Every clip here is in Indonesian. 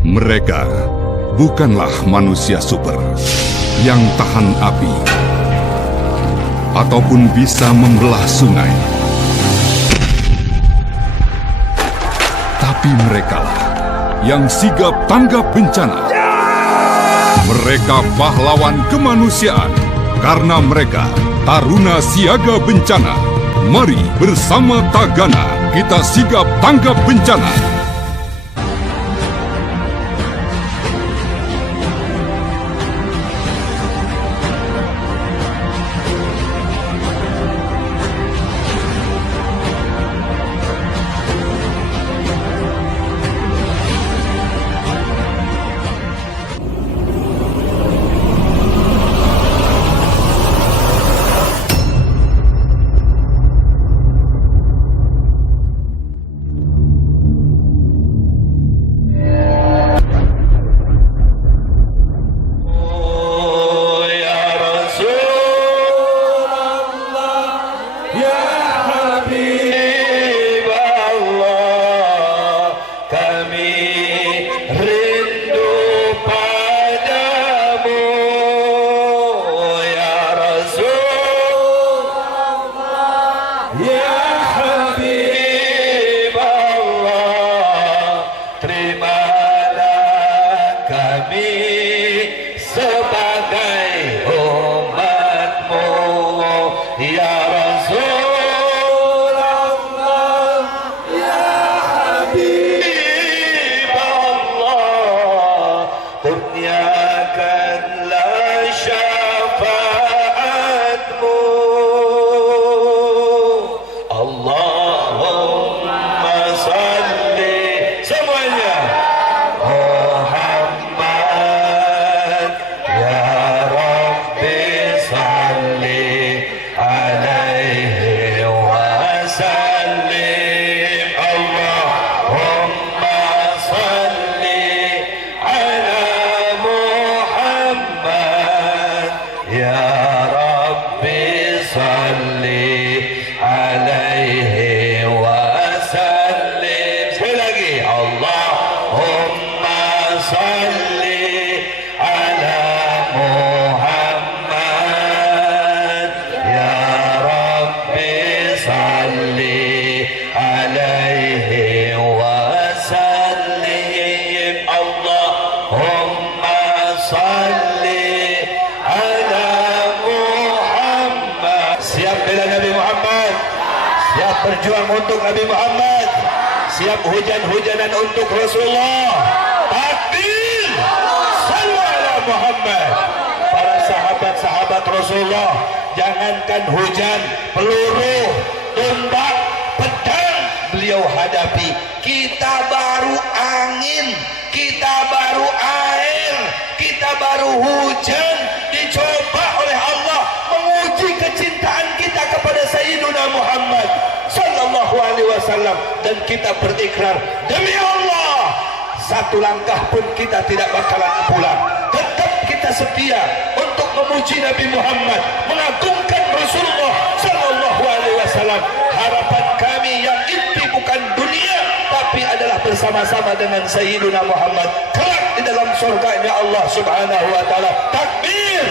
Mereka bukanlah manusia super yang tahan api ataupun bisa membelah sungai. Tapi merekalah yang sigap tanggap bencana. Mereka pahlawan kemanusiaan karena mereka taruna siaga bencana. Mari bersama Tagana kita sigap tanggap bencana. Berjuang untuk Nabi Muhammad, siap hujan-hujanan untuk Rasulullah. Takbir, sallu ala Muhammad. Para sahabat-sahabat Rasulullah, jangankan hujan, peluru, tombak, pedang beliau hadapi. Kita baru angin, kita baru air, kita baru hujan, dicoba oleh Allah menguji kecintaan kita kepada Sayyiduna Muhammad sallallahu alaihi wasallam, dan kita berikrar demi Allah satu langkah pun kita tidak bakalan pulang. Tetap kita setia untuk memuji Nabi Muhammad, mengagungkan Rasulullah sallallahu alaihi wasallam. Harapan kami yang inti bukan dunia, tapi adalah bersama-sama dengan Sayyiduna Muhammad kelak di dalam surganya Allah subhanahu wa ta'ala. Takbir,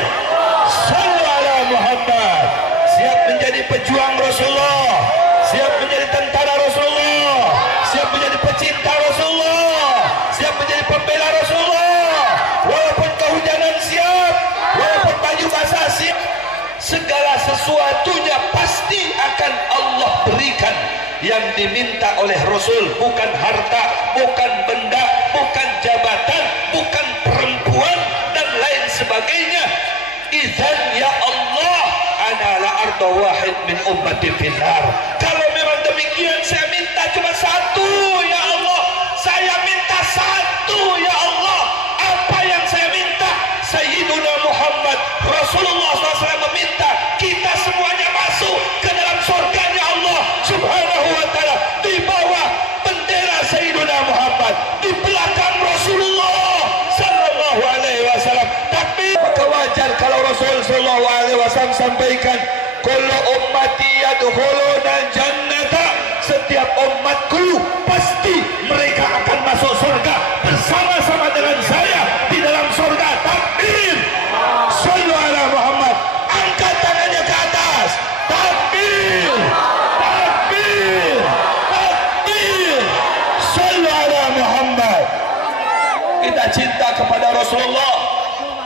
sallu ala Muhammad. Siap menjadi pejuang Rasulullah, siap menjadi tentara Rasulullah, siap menjadi pecinta Rasulullah, siap menjadi pembela Rasulullah. Walaupun kehujanan siap, walaupun baju basah siap, segala sesuatunya pasti akan Allah berikan. Yang diminta oleh Rasul bukan harta, bukan benda, bukan jabatan, bukan perempuan dan lain sebagainya. Idzan ya Allah, ana la arda wahid min ummati finnar. Kalau memang demikian, saya minta cuma satu ya Allah, saya minta satu ya Allah. Apa yang saya minta? Sayyiduna Muhammad Rasulullah SAW meminta kita semuanya masuk ke dalam surganya Allah subhanahu wa ta'ala di bawah bendera Sayyiduna Muhammad, di belakang Rasulullah sallallahu alaihi wasallam. Tapi maka wajar kalau Rasul sallallahu alaihi wasallam sampaikan kullu ummati yadkhuluna jannata, setiap umatku pasti mereka akan masuk surga bersama-sama tanda cinta kepada Rasulullah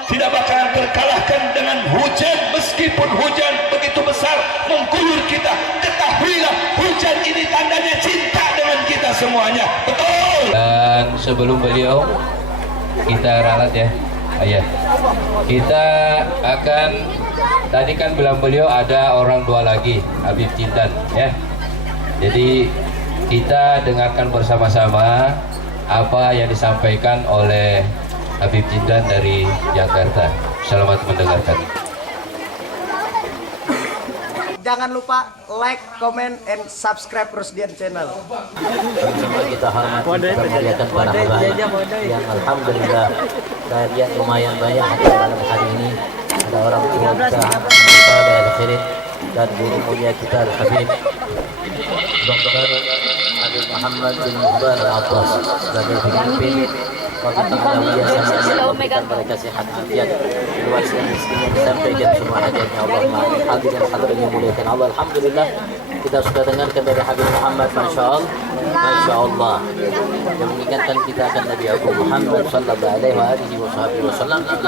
tidak bakalan terkalahkan dengan hujan. Meskipun hujan begitu besar mengguyur kita, ketahuilah hujan ini tandanya cinta dengan kita semuanya. Betul. Dan sebelum beliau kita ralat ya ayah, kita akan, tadi kan bilang beliau ada orang dua lagi, Habib Jindan ya. Jadi kita dengarkan bersama-sama apa yang disampaikan oleh Habib Jindan dari Jakarta. Selamat mendengarkan. Jangan lupa like, comment, and subscribe Rusdian Channel. Sama kita hormati, kita muliakan para habaib yang alhamdulillah kalian lumayan banyak dalam hari ini. Ada orang tua kita, Saleh Al-Khirid, dan guru mulia kita Al-Habib Dr. Habib Muhammad bin Muhtar Al-Atas sebagai pemimpin Komitmen Alawiyah sama memberikan mereka sehat afiat, luas dan rezekinya disampaikan semua hajatnya Allahumma amin. Hadirin hadirin yang muliakan Allah, alhamdulillah kita sudah dengarkan dari Habib Muhammad, Masya Allah, yang mengingatkan kita akan Nabi Agung Muhammad sallallahu alaihi wasallam yang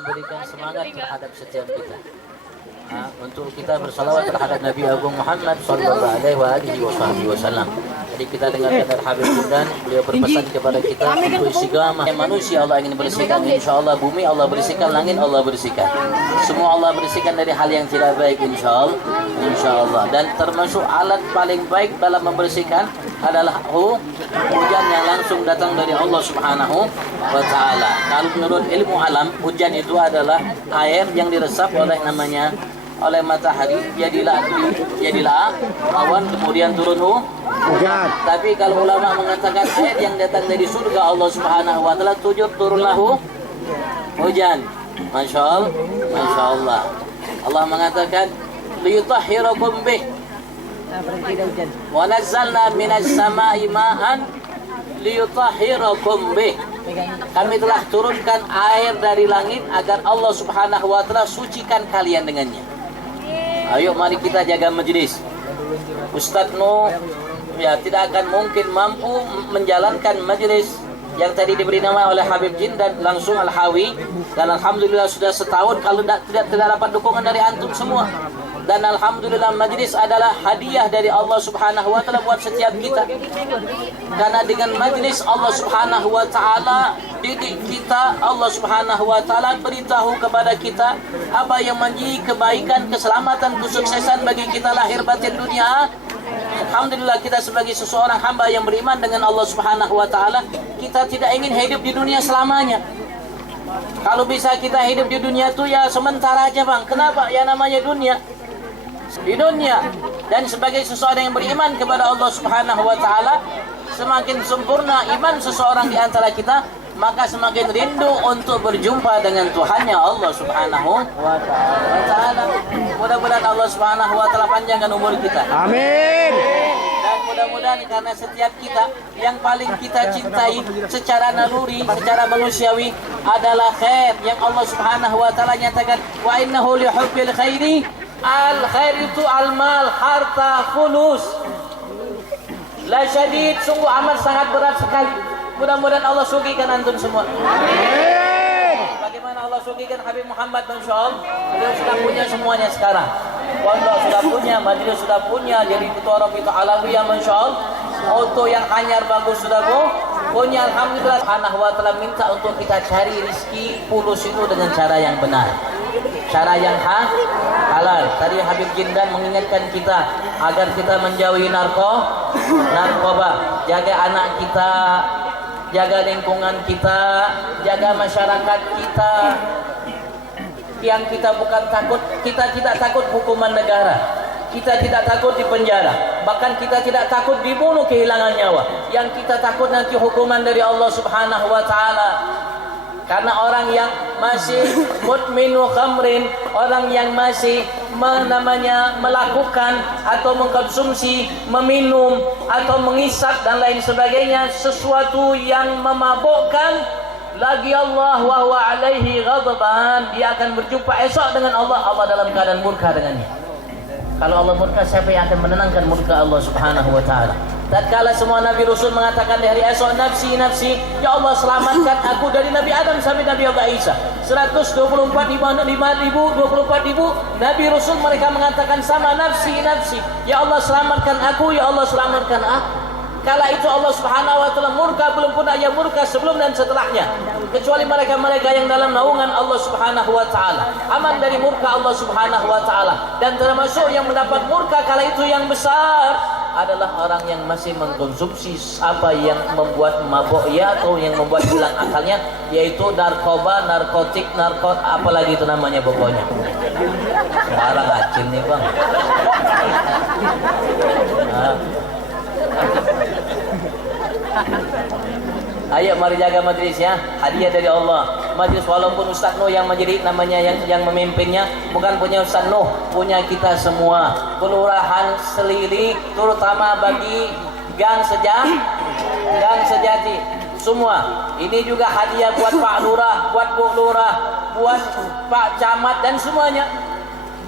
memberikan semangat terhadap setiap kita untuk kita bersalawat terhadap Nabi Agung Muhammad sallallahu alaihi wasallam. Jadi kita dengarkan dari Habib Jindan, beliau berpesan kepada kita untuk istiqamah. Manusia Allah ingin bersihkan, insya Allah bumi Allah bersihkan, langit Allah bersihkan, semua Allah bersihkan dari hal yang tidak baik, insya Allah. Dan termasuk alat paling baik dalam membersihkan adalah hujan yang langsung datang dari Allah Subhanahu wa Ta'ala. Kalau menurut ilmu alam, hujan itu adalah air yang diresap oleh matahari, jadilah awan, kemudian turun hujan. Tapi kalau ulama mengatakan air yang datang dari surga Allah Subhanahu wa Ta'ala, turunlah hujan. Masya Allah. Allah mengatakan liyutahhirakum bih wa nazzalna minas sama'i ma'an liyutahhirakum bih. Kami telah turunkan air dari langit agar Allah Subhanahu wa Ta'ala sucikan kalian dengannya. Ayo mari kita jaga majlis. Ustadz No ya tidak akan mungkin mampu menjalankan majlis yang tadi diberi nama oleh Habib Jindan langsung Al-Hawi, dan alhamdulillah sudah setahun kalau tidak dapat dukungan dari antum semua. Dan alhamdulillah majlis adalah hadiah dari Allah Subhanahu wa Ta'ala buat setiap kita. Karena dengan majlis Allah Subhanahu wa Ta'ala didik kita, Allah Subhanahu wa Ta'ala beritahu kepada kita apa yang menjadi kebaikan, keselamatan, kesuksesan bagi kita lahir batin dunia. Alhamdulillah kita sebagai seseorang hamba yang beriman dengan Allah Subhanahu wa Ta'ala, kita tidak ingin hidup di dunia selamanya. Kalau bisa kita hidup di dunia itu ya sementara aja bang. Kenapa? Ya namanya dunia. Di dunia, dan sebagai seseorang yang beriman kepada Allah Subhanahu wa Ta'ala, semakin sempurna iman seseorang di antara kita, maka semakin rindu untuk berjumpa dengan Tuhannya Allah Subhanahu wa Ta'ala. Mudah-mudahan Allah Subhanahu wa Ta'ala panjangkan umur kita. Amin. Dan mudah-mudahan karena setiap kita yang paling kita cintai secara naluri, secara manusiawi adalah khair, yang Allah Subhanahu wa Ta'ala nyatakan wa innahu lihubbil khairi. Al-khair itu al-mal, harta, fulus. La syadid, sungguh amat sangat berat sekali. Mudah-mudahan Allah sugikan antum semua. Amin. Bagaimana Allah sugikan Habib Muhammad, Masya Allah. Beliau sudah punya semuanya sekarang. Pondok sudah punya, majlis sudah punya, jadi ketua Rabi'ah Alawiyah, Masya Allah. Auto yang anyar bagus sudah punya, alhamdulillah. Subhanahu wa Ta'ala minta untuk kita cari rezeki fulus itu dengan cara yang benar, cara yang halal. Tadi Habib Jindan mengingatkan kita agar kita menjauhi narkoba, jaga anak kita, jaga lingkungan kita, jaga masyarakat kita. Yang kita bukan takut, kita tidak takut hukuman negara, kita tidak takut di penjara, bahkan kita tidak takut dibunuh kehilangan nyawa. Yang kita takut nanti hukuman dari Allah Subhanahu wa Ta'ala. Karena orang yang masih mudminu khamrin, orang yang masih melakukan atau mengkonsumsi, meminum atau mengisap dan lain sebagainya, sesuatu yang memabukkan, lagi Allah wa huwa alaihi ghadban, dia akan berjumpa esok dengan Allah dalam keadaan murka dengannya. Kalau Allah murka, siapa yang akan menenangkan murka Allah Subhanahu wa Ta'ala? Tatkala semua Nabi Rasul mengatakan di hari esok, nafsi, nafsi, ya Allah selamatkan aku dari Nabi Adam sampai Nabi Allah Isa. 124.000, 24.000 Nabi Rasul mereka mengatakan sama, nafsi, nafsi, ya Allah selamatkan aku, ya Allah selamatkan aku. Kala itu Allah Subhanahu wa taala murka, belum pernah ia murka sebelum dan setelahnya, kecuali mereka-mereka yang dalam naungan Allah Subhanahu wa taala, aman dari murka Allah Subhanahu wa taala. Dan termasuk yang mendapat murka kala itu yang besar adalah orang yang masih mengkonsumsi apa yang membuat mabuk ya, atau yang membuat hilang akalnya, yaitu narkoba, narkotik, apalagi itu namanya pokoknya. Sekarang acil nih bang. Ayo mari jaga majlis ya, hadiah dari Allah. Majlis walaupun Ustaz Nuh yang menjadi namanya yang memimpinnya, bukan punya Ustaz Nuh, punya kita semua. Kelurahan Seliri, terutama bagi Gang Sejati semua. Ini juga hadiah buat Pak Lurah, buat Bu Lurah, buat Pak Camat dan semuanya.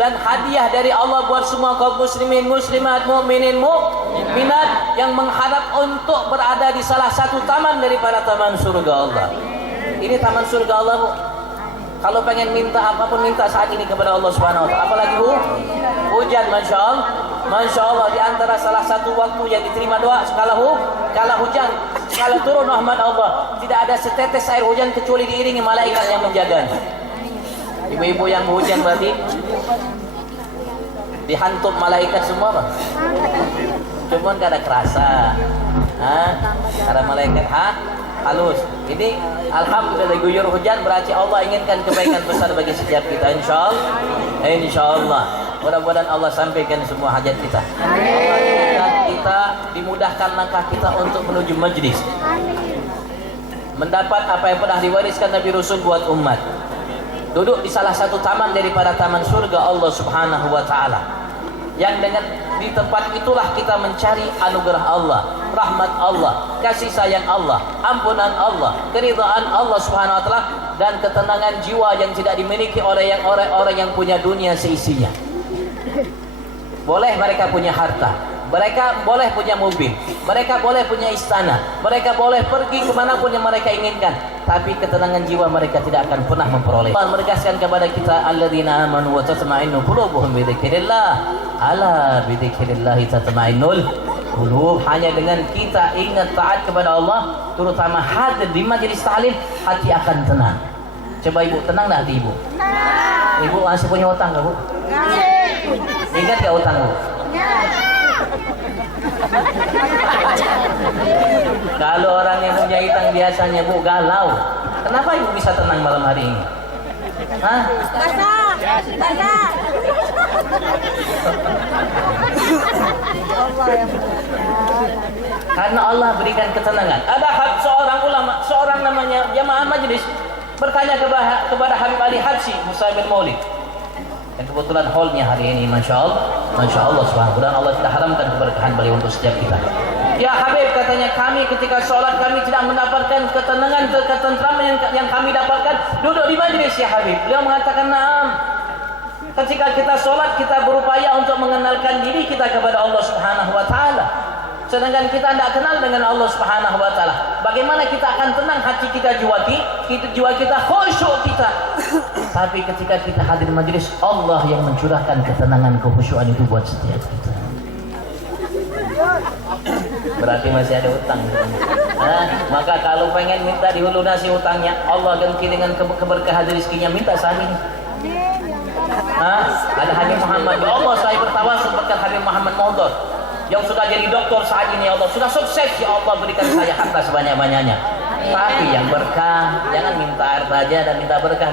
Dan hadiah dari Allah buat semua kaum muslimin, muslimat, mukminin, mukminat yang mengharap untuk berada di salah satu taman daripada taman surga Allah. Ini taman surga Allah, Bu. Kalau pengen minta apapun, minta saat ini kepada Allah Subhanahu wa taala. Apalagi Bu, hujan, Masya Allah, di antara salah satu waktu yang diterima doa sekala hujan, sekala turun rahmat Allah, tidak ada setetes air hujan kecuali diiringi malaikat yang menjaganya. Ibu-ibu yang hujan berarti dihantuk malaikat semua, Bang. Cuman gak ada kerasa. Ada malaikat halus. Ini alhamdulillah guyur hujan berarti Allah inginkan kebaikan besar bagi setiap kita, insyaallah. Mudah-mudahan Allah sampaikan semua hajat kita. Allah inginkan kita dimudahkan langkah kita untuk menuju majlis. Mendapat apa yang pernah diwariskan Nabi Rasul buat umat. Duduk di salah satu taman daripada taman surga Allah Subhanahu wa taala. Yang dengan di tempat itulah kita mencari anugerah Allah, rahmat Allah, kasih sayang Allah, ampunan Allah, keridhaan Allah Subhanahu wa taala, dan ketenangan jiwa yang tidak dimiliki oleh orang yang punya dunia seisinya. Boleh mereka punya harta, mereka boleh punya mobil, mereka boleh punya istana, mereka boleh pergi kemanapun yang mereka inginkan, tapi ketenangan jiwa mereka tidak akan pernah memperoleh. Allah menegaskan kepada kita, alladzina amanu wa tatma'innu qulubuhum bi dzikrillah, ala bi dzikrillah tatma'innul qulub. Hanya dengan kita ingat taat kepada Allah, terutama hadir di majelis ta'lim, hati akan tenang. Coba ibu, tenang tak hati ibu? Ibu masih punya utang enggak, Bu? Ingat enggak utang, Bu? Kalau orang yang punya utang biasanya, Bu, galau. Kenapa ibu bisa tenang malam hari ini? Basah. Karena Allah berikan ketenangan. Ada seorang ulama, seorang namanya jamaah majlis, bertanya kepada Habib Ali Habsyi Musa bin Maulid. Dan kebetulan hallnya hari ini, Masya Allah subhanahu. Dan Allah tidak haramkan keberkahan beliau untuk setiap kita. Ya Habib, katanya, kami ketika sholat kami tidak mendapatkan ketenangan, ketentraman yang kami dapatkan duduk di majlis, ya Habib. Beliau mengatakan, naam. Ketika kita sholat, kita berupaya untuk mengenalkan diri kita kepada Allah Subhanahu wa taala. Sedangkan kita tidak kenal dengan Allah Subhanahu wa taala. Bagaimana kita akan tenang hati kita, jiwa kita, khusyuk kita. Tapi ketika kita hadir majlis, Allah yang mencurahkan ketenangan, kekhusyuan itu buat setiap kita. Berarti masih ada utang. Maka kalau pengen minta dilunasi utangnya, Allah ganti dengan keberkahan rezekinya, minta saat ini. Ada Habib Muhammad, ya Allah saya bertawasul berkat Habib Muhammad Maudud yang sudah jadi doktor saat ini, ya Allah sudah sukses, ya Allah berikan saya harta sebanyak-banyaknya. Tapi yang berkah, jangan minta harta aja dan minta berkah,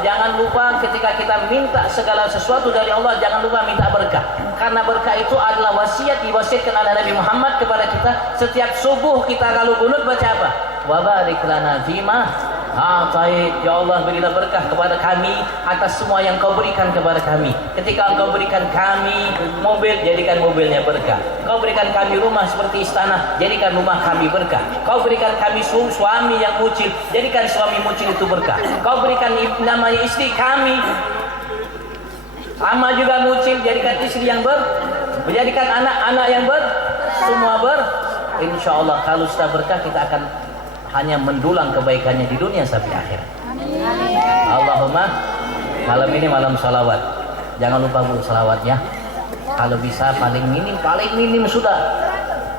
jangan lupa ketika kita minta segala sesuatu dari Allah, jangan lupa minta berkah. Karena berkah itu adalah diwasiatkan oleh Nabi Muhammad kepada kita. Setiap subuh kita kalau kunut baca apa? Wa barik lana fima a'tait, ya Allah berilah berkah kepada kami atas semua yang kau berikan kepada kami. Ketika engkau berikan kami mobil, jadikan mobilnya berkah. Kau berikan kami rumah seperti istana, jadikan rumah kami berkah. Kau berikan kami suami yang mucil, jadikan suami mucil itu berkah. Kau berikan namanya istri kami sama juga mucil, jadikan istri yang menjadikan anak-anak yang semua insya Allah kalau sudah berkah kita akan hanya mendulang kebaikannya di dunia sampai akhirat. Allahumma, malam ini malam salawat. Jangan lupa Bu salawat ya. Kalau bisa paling minim sudah.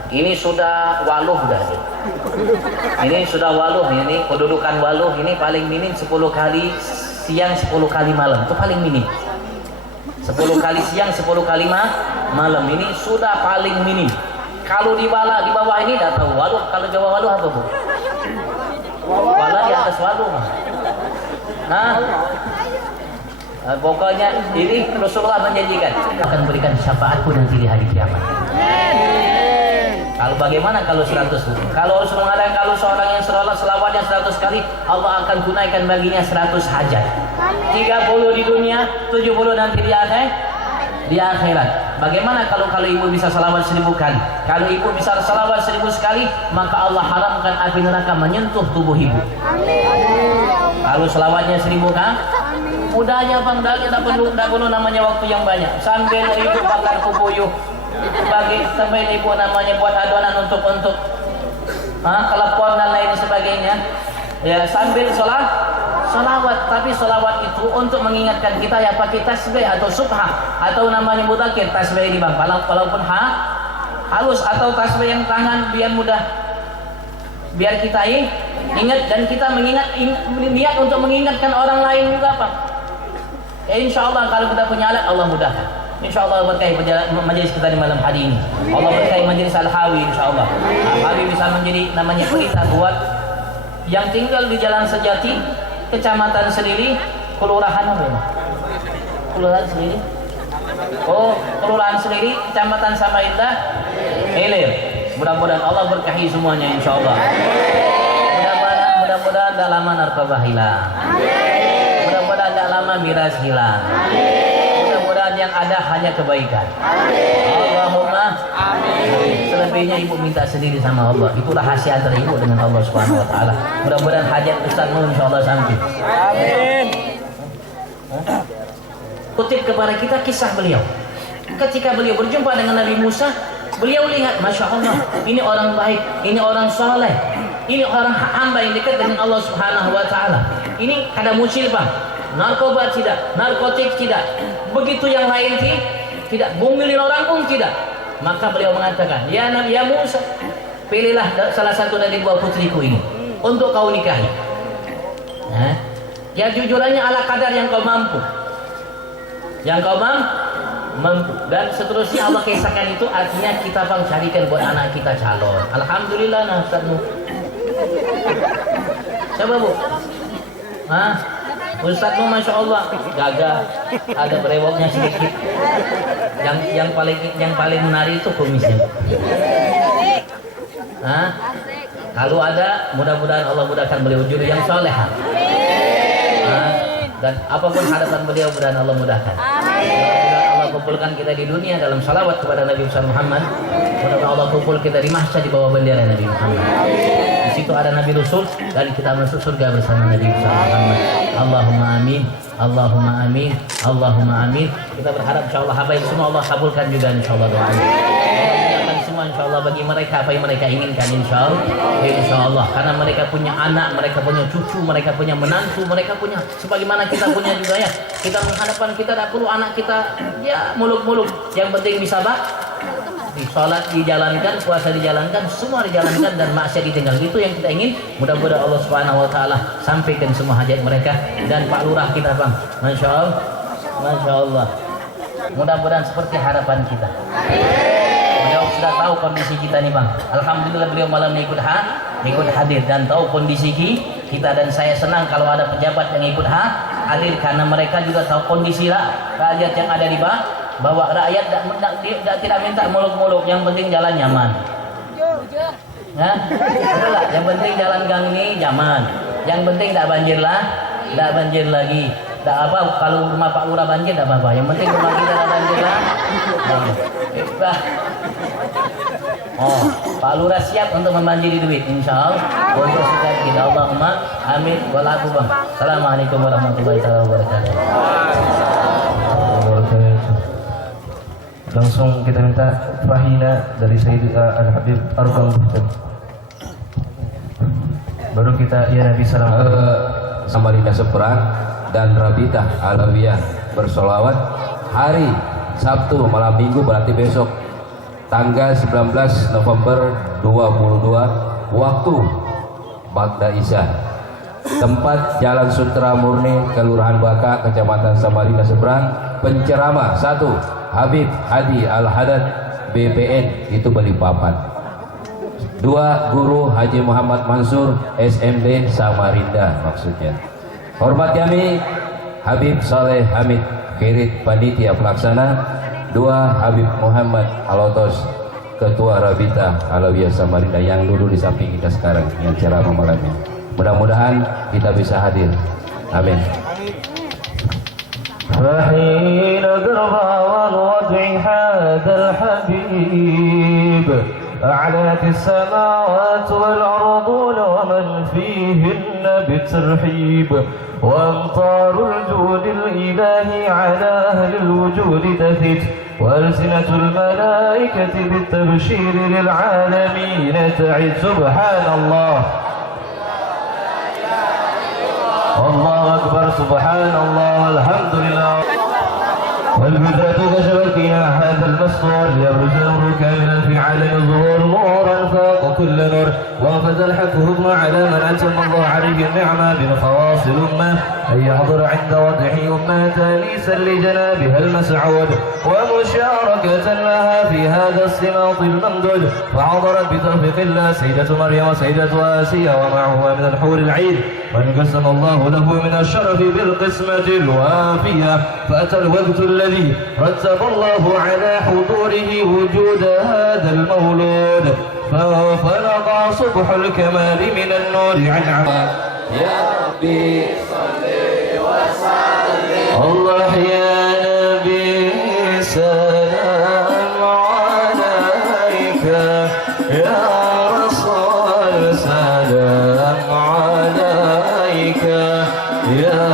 Ini sudah waluh dah. Ini sudah waluh, ini kedudukan waluh ini paling minim 10 kali siang 10 kali malam. Itu paling minim. 10 kali siang 10 kali malam ini sudah paling minim. Kalau di bawah ini dah tahu waluh. Kalau Jawa waluh apa Bu? Wala di atas waluh. Nah, pokoknya ini Rasulullah menjanjikan akan berikan syafaatku nanti di hari kiamat. Kalau bagaimana kalau 100? Kalau Rasulullah mengatakan kalau seorang yang selawatnya 100 kali, Allah akan tunaikan baginya 100 hajat. 30 di dunia, 70 nanti di akhirat. Bagaimana kalau ibu bisa salawat 1000 kali? Kalau ibu bisa salawat 1000 sekali, maka Allah haramkan api neraka menyentuh tubuh ibu. Kalau salawatnya 1000 kali, mudahnya Bang, tidak perlu namanya waktu yang banyak. Sambil ibu bakar kubuyuh, sampai ibu namanya buat adonan untuk kelepon dan lain sebagainya. Ya, sambil salawat, tapi salawat itu untuk mengingatkan kita ya pakai tasbih atau subhah atau namanya mudzakir. Tasbih ini Bang, walaupun halus atau tasbih yang tangan biar mudah, biar kita ingat dan kita niat untuk mengingatkan orang lain juga Bang. Ya, insya Allah kalau kita punya alat Allah mudahkan. Insya Allah berkahi majelis kita di malam hari ini. Allah berkahi majelis Al-Hawi insya Allah. Al-Hawi bisa menjadi namanya pelita buat yang tinggal di Jalan Sejati, Kecamatan Selili, Kelurahan apa ini? Kelurahan Selili? Oh, Kelurahan Selili, Kecamatan Samarinda, Hilir. Mudah-mudahan Allah berkahi semuanya insya Allah. Mudah-mudahan tak lama narkoba hilang. Mudah-mudahan tak lama miras hilang. Mudah-mudahan yang ada hanya kebaikan. Allahumma amin. Selebihnya ibu minta sendiri sama Allah. Itu rahasia antara ibu dengan Allah Subhanahu wa taala. Mudah-mudahan hajat Ustazmu insyaallah sampai. Amin. Kutip kepada kita kisah beliau. Ketika beliau berjumpa dengan Nabi Musa, beliau lihat, Masya Allah, ini orang baik, ini orang soleh, ini orang hamba yang dekat dengan Allah Subhanahu wa taala. Ini ada mucil Bang, narkoba tidak, narkotik tidak, begitu yang lain tidak, bungilin orang pun tidak. Maka beliau mengatakan, ya Nabi, ya Musa, pilihlah salah satu dari dua putriku ini untuk kau nikahi. Nah, ya jujurannya ala kadar yang kau mampu, dan seterusnya Allah kisahkan. Itu artinya kita Bang carikan buat anak kita calon. Alhamdulillah nah Ustazmu. Siapa Bu? Ustazmu Masya Allah gagah, ada berewoknya sedikit. Yang paling menarik itu kumisnya. Kalau ada, mudah-mudahan Allah mudahkan beliau jodoh yang solehah. Dan apapun harapan beliau, mudah-mudahan Allah mudahkan. Mudah-mudahan Allah kumpulkan kita di dunia dalam salawat kepada Nabi Muhammad. Mudah-mudahan Allah kumpul kita di mahsyar di bawah bendera Nabi Muhammad. Di situ ada Nabi Rasul dan kita masuk surga bersama Nabi Muhammad. Allahumma amin, Allahumma amin, Allahumma amin. Kita berharap insyaallah habaib semua Allah kabulkan juga insyaallah doanya. Semua insyaallah bagi mereka apa yang mereka inginkan insyaallah, karena mereka punya anak, mereka punya cucu, mereka punya menantu, mereka punya sebagaimana kita punya juga ya. Kita menghadapkan kita tak perlu anak kita ya muluk-muluk, yang penting bisa sholat dijalankan, puasa dijalankan, semua dijalankan dan maksiat ditinggal. Itu yang kita ingin. Mudah-mudahan Allah Subhanahu wa taala sampaikan semua hajat mereka. Dan Pak Lurah kita Bang, Masya Allah, mudah-mudahan seperti harapan kita. Beliau sudah tahu kondisi kita nih Bang. Alhamdulillah beliau malam ini ikut hadir dan tahu kondisi kita, dan saya senang kalau ada pejabat yang ikut hadir karena mereka juga tahu kondisi rakyat yang ada di bawah. Rakyat tidak minta muluk-muluk, yang penting jalan nyaman. Yang penting jalan gang ini nyaman. Yang penting tidak banjir lagi. Tidak apa, kalau rumah Pak Lurah banjir tidak apa-apa. Yang penting rumah kita tidak banjir lah. Pak Lurah siap untuk membanjiri duit, insya Allah. Untuk sekitar kita, Allahumma amin. Walaku Bang. Assalamualaikum warahmatullahi wabarakatuh. Langsung kita minta Fahina dari Sayyid Al-Habib Arqam Bukhtan. Baru kita ya Nabi salam Samarinda Seberang dan Rabita Alawiyah bersolawat hari Sabtu malam Minggu, berarti besok tanggal 19 November 22 waktu Bagda Isya, tempat Jalan Sutra Murni, Kelurahan Baka, Kecamatan Samarinda Seberang. Penceramah 1 Habib Hadi Al-Haddad BPN, itu Balikpapan. 2 Guru Haji Muhammad Mansur SMD Samarinda maksudnya. Hormat kami Habib Saleh Hamid Kirit Panitia Pelaksana. 2 Habib Muhammad Alotos Ketua Rabita Alawiyah Samarinda yang duduk di samping kita sekarang yang ceramah malam ini. Mudah-mudahan kita bisa hadir. Amin. فحين ذرها والوضع هذا الحبيب أعلت السماوات والأرضون ومن فيهن بالترحيب وأمطار الجود الإلهي على أهل الوجود تثت وألسنة الملائكة بالتبشير للعالمين تعد. سبحان الله والله أكبر، سبحان الله والحمد لله. والبذرة كشبكها هذا المسطور يبرز النور كاملا في عالم الظهور نورا فوق كل نور. وقد الحق هضم على من أتم الله عليه النعمة من خواص الأمة أن يحضر عند وضعه أمة تانيسا لجنابها المسعود ومشاركة لها في هذا الصراط الممدود. فحضرت بتوفيق الله سيدة مريم وسيدة آسيا ومعهما من الحور العين من قسم الله له من الشرف بالقسمة الوافية. فأتى الوقت الذي رتب الله على حضوره وجود هذا المولود فانفلق صبح الكمال من النور عن عمى. يا ربي صل وسلم الله يا نبي سلام عليك يا رسول سلام عليك يا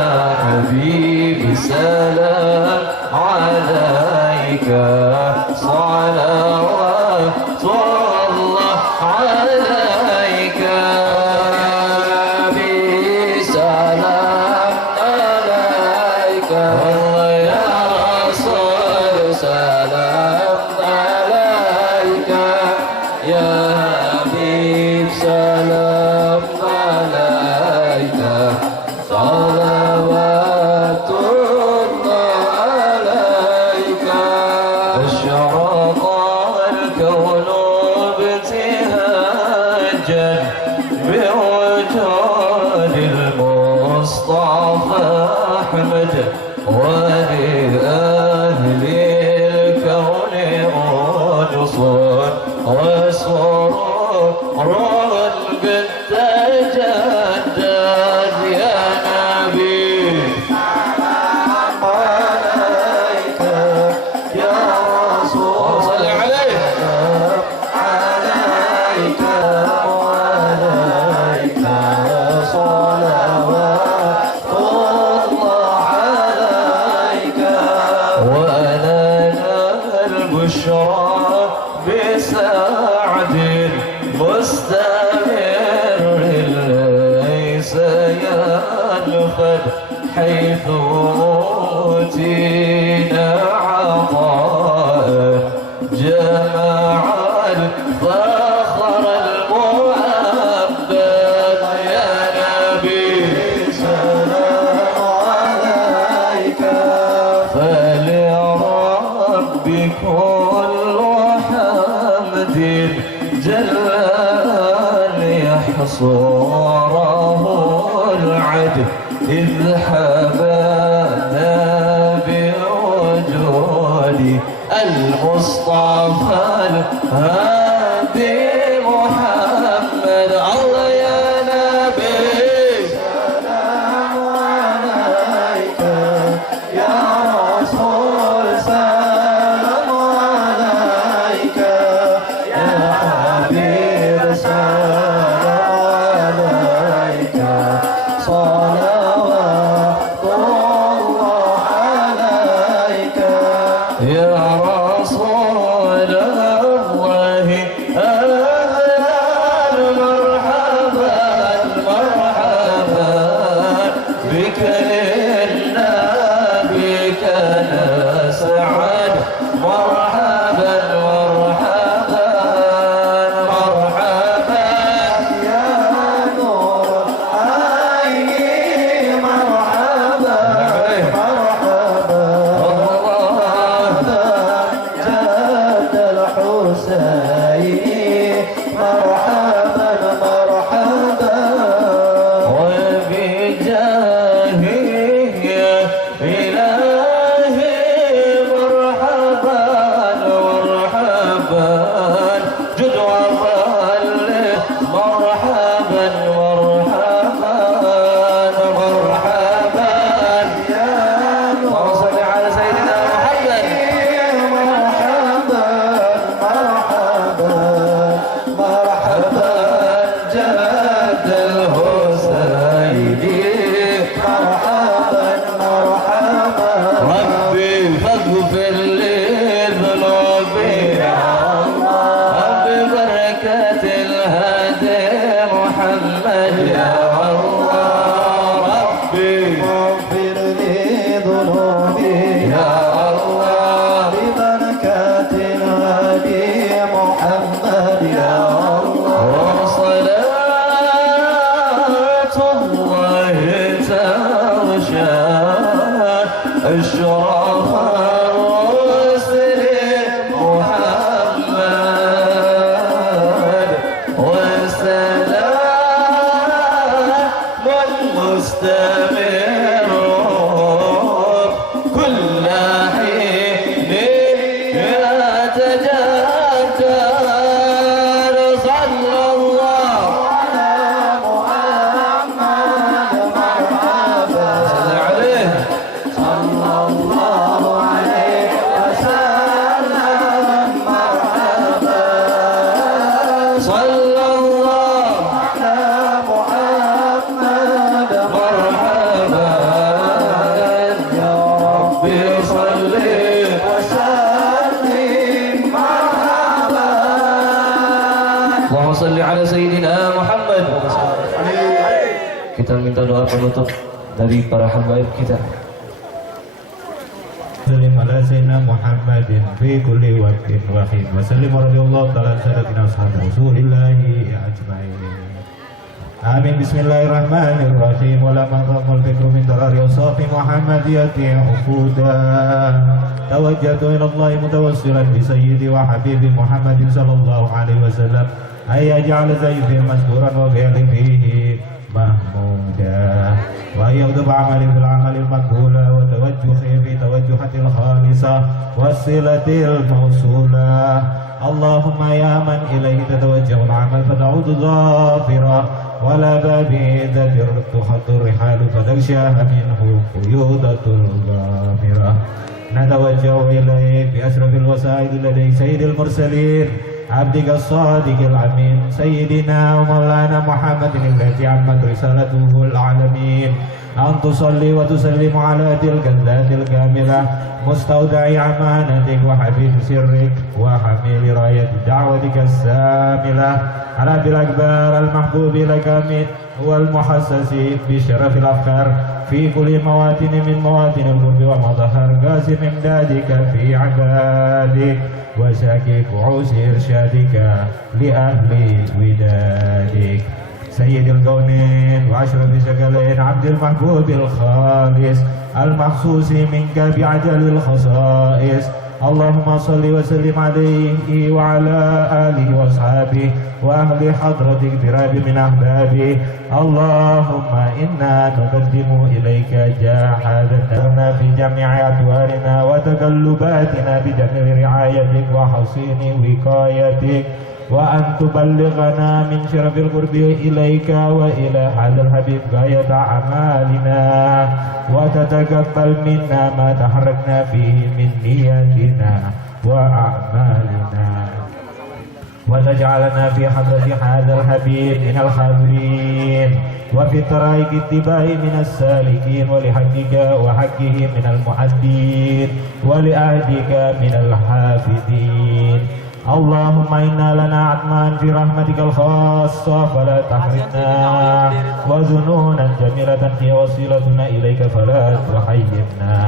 حبيبي سلام عليك صلوات الله عليك نبي سلام عليك يا رسول سلام عليك يا حبيب سلام عليك صلوات الله عليك. أشرق الكون ابتهاجا بوجود المصطفى أحمد ولأهل الكون أنس وسرور قد تجدد يا نبي عليك يا رسول صل عليك عليك وعليك صلوات الله عليك. ولنا البشرى بسعد مستمر ليس ينفد حيث أوتينا عطاء جمع الفخر المؤبد يا نبي سلام عليك. فلرب كل حمد جل أن يحصره العد إذ حبانا بوجود المصطفى الهادي محمد. الله يا نبي سلام عليك يا رسول سلام عليك يا حبيب سلام عليك صلوات الله عليك يا رسول محمد يا الله ربي اغفر لي ذنوبي يا الله ببركات الهادي محمد يا الله وصلاة الله تغشى أشرف الرسل محمد وسلام مستمر كل حين يتجدد صلى الله على محمد مرحبا صل عليه صلى الله عليه وسلم مرحبا صلى الله على محمد مرحبا يا ربي صل وسلم مرحبا اللهم صل على سيدنا Muhammad. Kita minta doa penutup dari para habaib kita. وسلم على سيدنا محمد في كل وقت وحين وسلم رضي الله تعالى عن سادتنا اصحاب رسول الله اجمعين آمين. بسم الله الرحمن الرحيم ولما ضم الفكر من ضرر وصاف محمدية عقودا توجهت إلى الله متوسلا بسيدي وحبيبي محمد صلى الله عليه وسلم أن يجعل زيفي مشكورا وفعلي فيه محمودا وأن يغضب عملي في العمل المقبول وتوجهي في توجهة الخالصة والصلة الموصولة. اللهم يا من إليه تتوجه العمل فتعود ظافرا ولا بابه ذات تخط الرحال فتغشاها منه قيودة الغامرة. نتوجه إليه بأشرف الوسائل لديك سيد المرسلين عبدك الصادق الأمين سيدنا ومولانا محمد الذي عمت رسالته العالمين أن تصلي وتسلم على تلك الذات الكاملة مستودع أمانتك وحبيب سرك وحميل راية دعوتك الساملة على بالأكبر المحبوب لك من والمحسس بشرف الأفكار في كل مواطن من مواطن القرب ومظهر قاسم إمدادك في عبادك وشاكي كعوس إرشادك لأهل ودادك سيد الكونين وأشرف الثقلين عبد المحبوب الخالص المخصوص منك بعجل الخصائص. اللهم صل وسلم عليه وعلى آله وأصحابه وأهل حضرتك براب من أحبابه. اللهم إنا نقدم إليك جاحدتنا في جميع أدوارنا وتقلباتنا بجميع رعايتك وحصين وقايتك وأن تبلغنا من شرف القرب إليك وإلى هذا الحبيب غاية أعمالنا وتتقبل منا ما تحركنا فيه من نياتنا وأعمالنا وتجعلنا في حضرة هذا الحبيب من الحاضرين وفي طريق اتباع من السالكين ولحقك وحقه من المؤدين ولأهدك من الحافظين. اللهم إنا لنا عتمان في رحمتك الخاصة فلا تحرمنا وذنونا جميلة هي وسيلتنا إليك فلا تحيرنا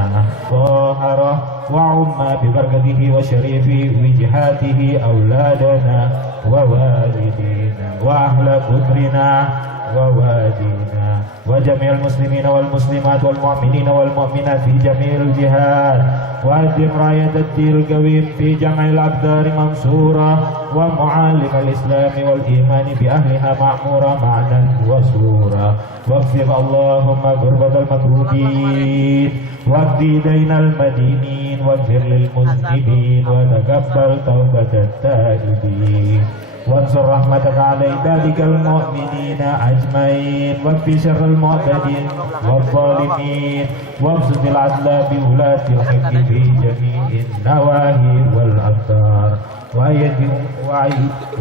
طاهرة وعم ببركته وشريف وجهاته أولادنا ووالدينا وأهل قدرنا ووادينا وجميع المسلمين والمسلمات والمؤمنين والمؤمنات في جميع الجهات وأدم راية الدين القويم في جميع الأقدار منصورة ومعالم الإسلام والإيمان بأهلها معمورة معنا وسرورا واغفر اللهم غربة المكروبين واقضي دين المدينين واغفر للمذنبين وتقبل توبة التائبين وانصر رحمتك على عبادك المؤمنين أجمعين واكف شر المعتدين والظالمين وابسط العدل بولاة الحق في جميع النواهي والأقدار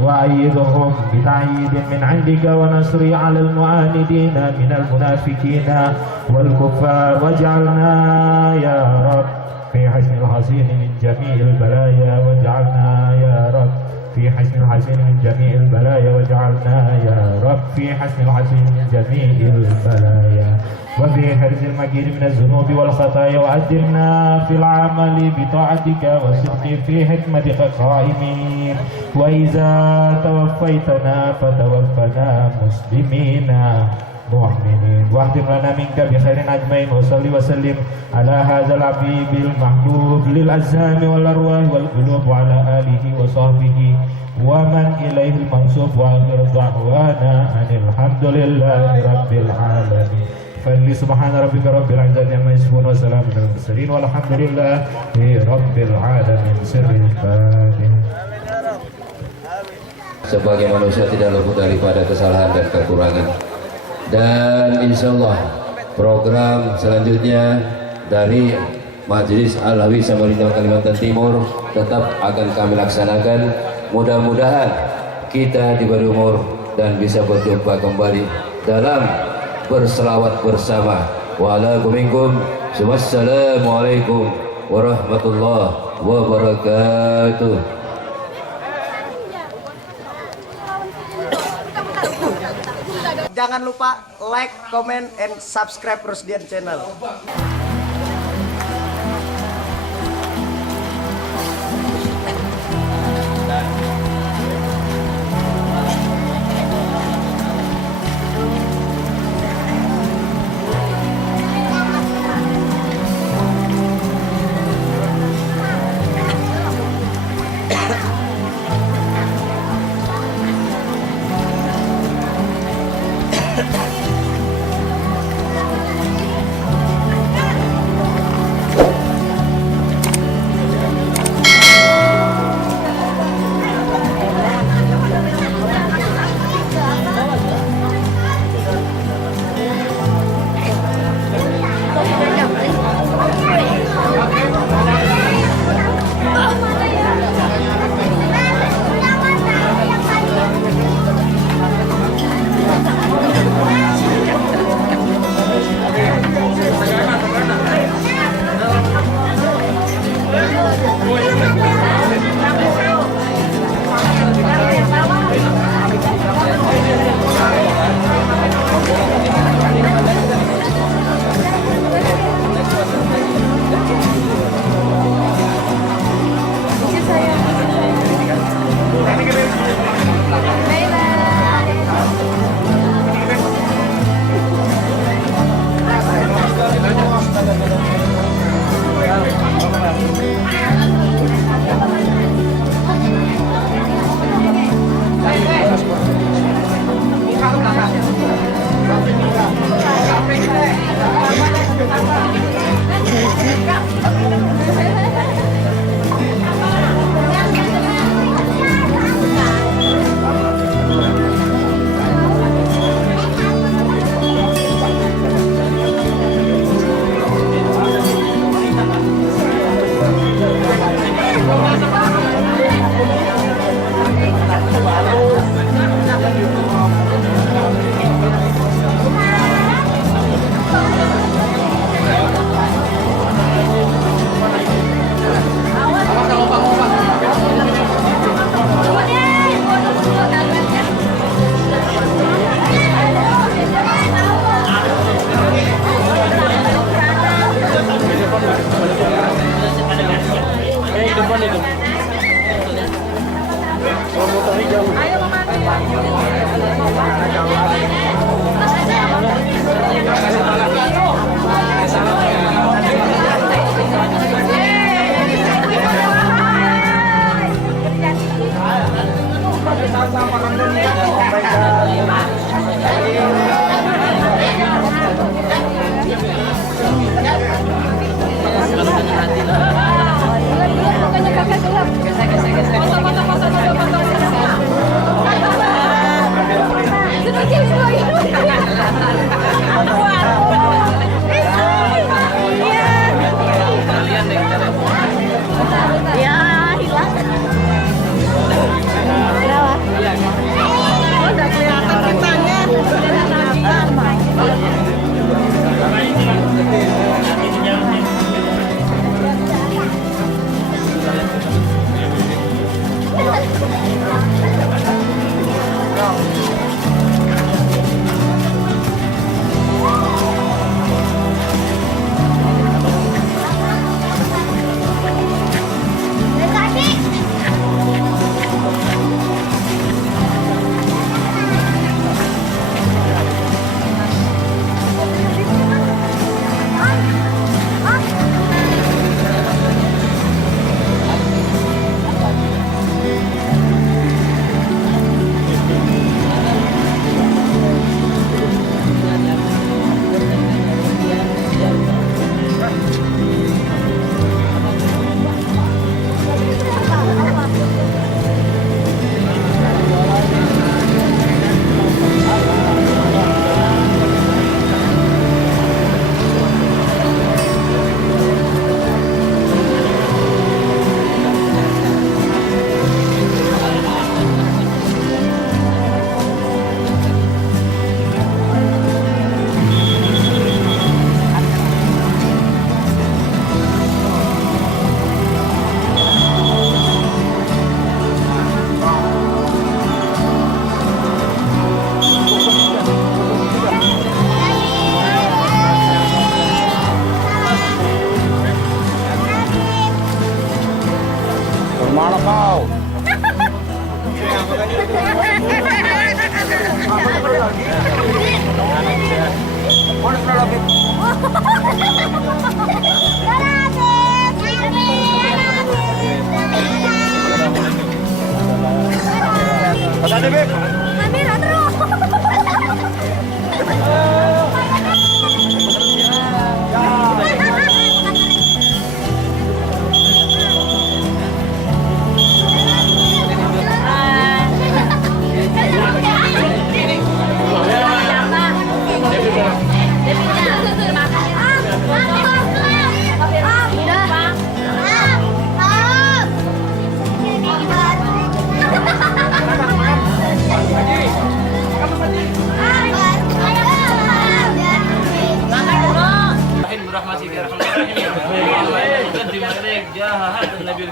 وأيدهم بتعييد من عندك ونصر على المعاندين من المنافقين والكفار واجعلنا يا رب في حسن الحصين من جميع البلايا واجعلنا يا رب في حسن الحسين من جميع البلايا واجعلنا يا رب في حسن العزم من جميع البلايا وفي حرز المكير من الذنوب والخطايا وأجرنا في العمل بطاعتك والصدق في حكمتك قائمين وإذا توفيتنا فتوفنا مسلمين مؤمنين واختم لنا منك بخير أجمعين وصلي وسلم على هذا العبيد المحبوب للأجسام والأرواح والقلوب وعلى آله وصحبه ومن إليه المنسوب وآخر دعوانا أن الحمد لله رب العالمين فلي سبحان ربك رب العزة عما يصفون وسلام على المرسلين والحمد لله رب العالمين سر الفاتحة. Sebagai manusia tidak luput daripada kesalahan dan kekurangan. Dan insya Allah program selanjutnya dari Majelis Al-Hawi Samarinda Kalimantan Timur tetap akan kami laksanakan. Mudah-mudahan kita diberi umur dan bisa berjumpa kembali dalam berselawat bersama. Wassalamualaikum warahmatullahi wabarakatuh. Jangan lupa like, comment, and subscribe Rusdian Channel.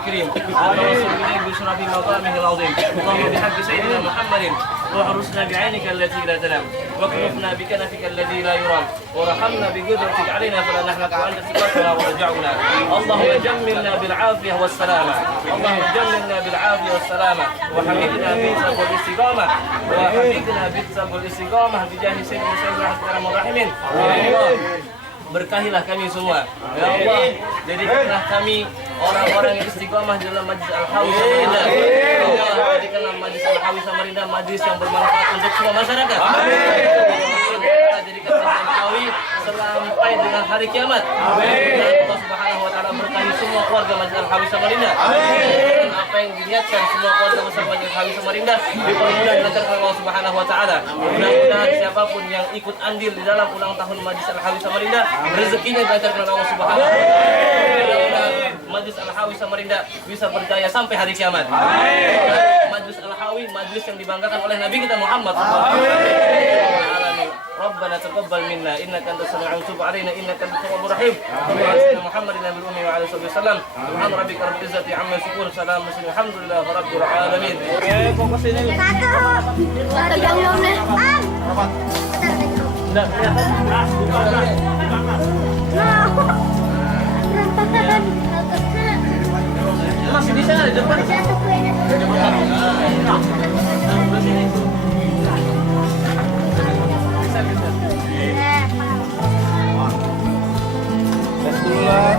الكريم ونصر إليك بشرف مقامه العظيم اللهم بحق سيدنا محمد واحرسنا بعينك التي لا تنام واكلفنا بكنفك الذي لا يرام ورحمنا بقدرتك علينا فلا نهلك وأنت ثقتنا ورجعنا اللهم جملنا بالعافية والسلامة اللهم جملنا بالعافية والسلامة وحبيبنا بالصبر والاستقامة وحبيبنا بالصبر والاستقامة بجاه سيدنا سيدنا الراحمين يا الله berkahilah kami semua ya Allah, jadikanlah kami orang-orang yang istiqomah di dalam majlis Al-Hawi Samarinda. Ya Allah, jadikanlah majlis Al-Hawi Samarinda majlis yang bermanfaat untuk semua masyarakat. Jadikan majlis Al-Hawi sampai dengan hari kiamat. Allah Subhanahu wa taala berkahi semua keluarga majlis Al-Hawi Samarinda. Dan apa yang diniatkan semua keluarga besar majlis Al-Hawi Samarinda dipermudah dilancarkan Allah Subhanahu wa taala. Mudah-mudahan siapapun yang ikut andil di dalam ulang tahun majlis Al-Hawi Samarinda rezekinya dilancarkan Allah Subhanahu wa taala. Majlis Al-Hawi Samarinda bisa berjaya sampai hari kiamat. Majlis Al-Hawi majlis yang dibanggakan oleh Nabi kita Muhammad sallallahu alaihi wasallam. Rabbana taqabbal minna innaka antas samiul tub alaina innaka antat tawwabur rahim. Sayyidina Muhammadin nabiyil ummi wa alihi wasallam. Subhana rabbika rabbil izzati amma yasifun. Salamun alhamdulillahi rabbil alamin. Fokus ini. Satu yang lomnya. Enggak kelihatan. Masih di sana di depan. Tes dulu lah.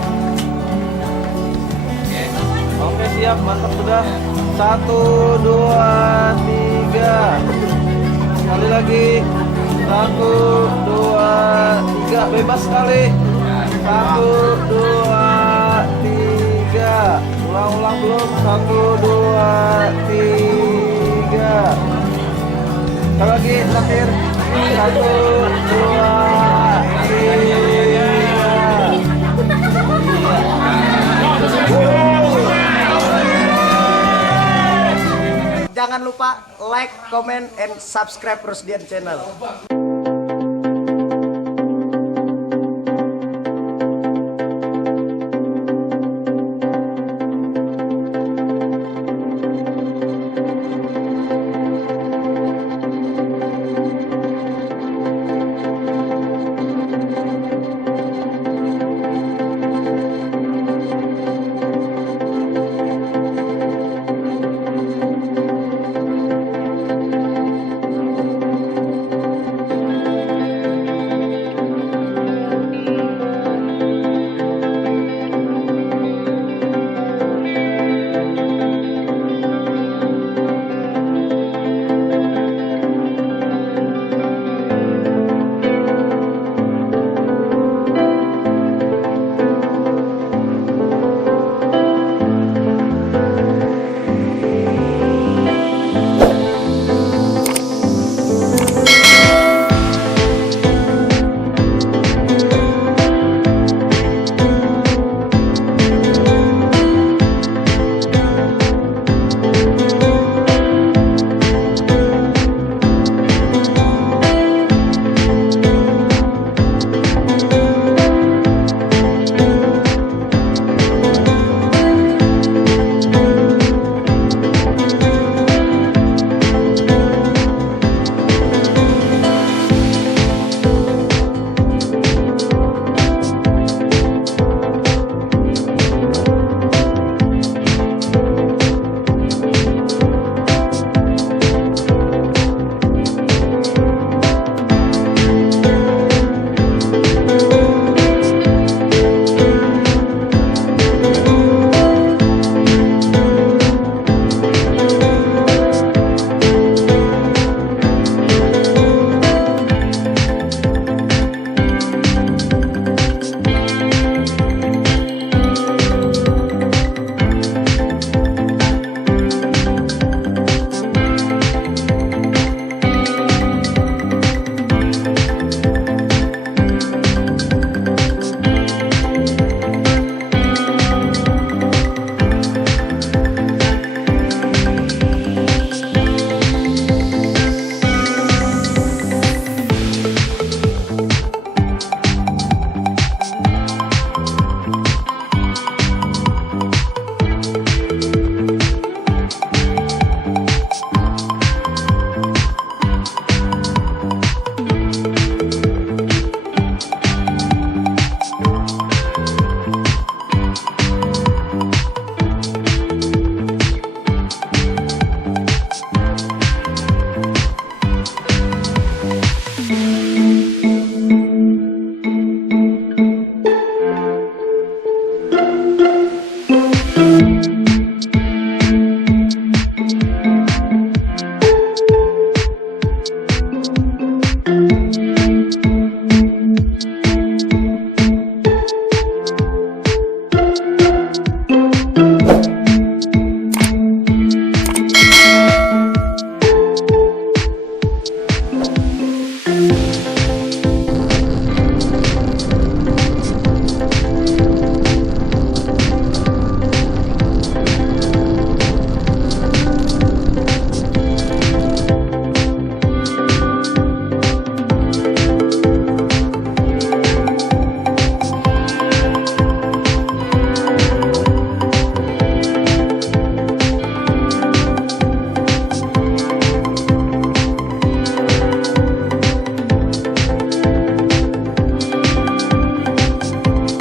Oke siap, mantap sudah. 1, 2, 3. Sekali lagi. 1, 2, 3. Bebas sekali. 1, 2, 3. Ulang-ulang belum. 1, 2, 3. Sekali lagi terakhir. 1, 2, 3. Jangan lupa like, comment, and subscribe Rusdian Channel.